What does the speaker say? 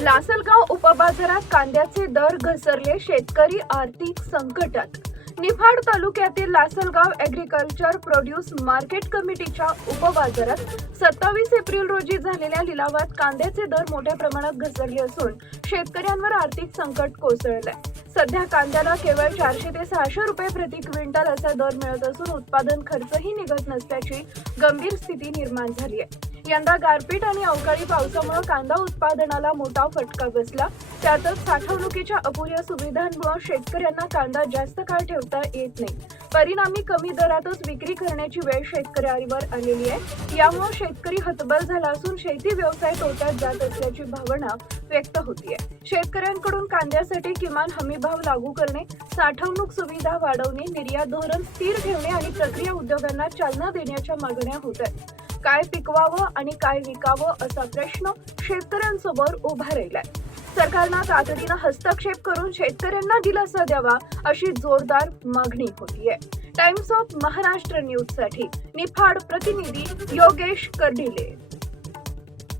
लासलगाव उपबाजारात कांद्याचे दर घसरले, शेतकरी आर्थिक संकटात। निफाड तालुक्यातील लासलगाव ॲग्रिकल्चर प्रोड्यूस मार्केट कमिटीच्या उपबाजारात 27 एप्रिल रोजी झालेल्या लिलावात कांद्याचे दर मोठ्या प्रमाणात घसरले असून शेतकऱ्यांवर आर्थिक संकट कोसळलंय। सध्या कांद्याला केवळ 400 ते 600 रुपये प्रति क्विंटल असा दर मिळत असून उत्पादन खर्चही निघत नसल्याची गंभीर स्थिती निर्माण झाली आहे। यंदा गारपीट आणि अवकाळी पावसामुळे कांदा उत्पादनाला मोठा फटका बसला। त्यातच साठवणुकीच्या अपुऱ्या सुविधांमुळे शेतकऱ्यांना कांदा जास्त काळ ठेवता येत नाही। परिणामी कमी दरातच विक्री करण्याची वेळ शेतकऱ्यांवर आलेली आहे। यामुळे शेतकरी हतबल झाला असून शेती व्यवसाय तोट्यात जात असल्याची भावना व्यक्त होतीये। शेतकऱ्यांकडून कांद्यासाठी किमान हमीभाव लागू करणे, साठवणूक सुविधा वाढवणे, निर्यात धोरण स्थिर ठेवणे आणि प्रक्रिया उद्योगांना चालना देण्याच्या मागण्या होत आहेत। काय पिकवावं आणि काय विकावं असा प्रश्न शेतकऱ्यांसमोर उभा राहिलाय। सरकारनं तातडीनं हस्तक्षेप करून शेतकऱ्यांना दिलासा द्यावा अशी जोरदार मागणी होतीये। टाइम्स ऑफ महाराष्ट्र न्यूज साठी निफाड प्रतिनिधी योगेश कर्डिले।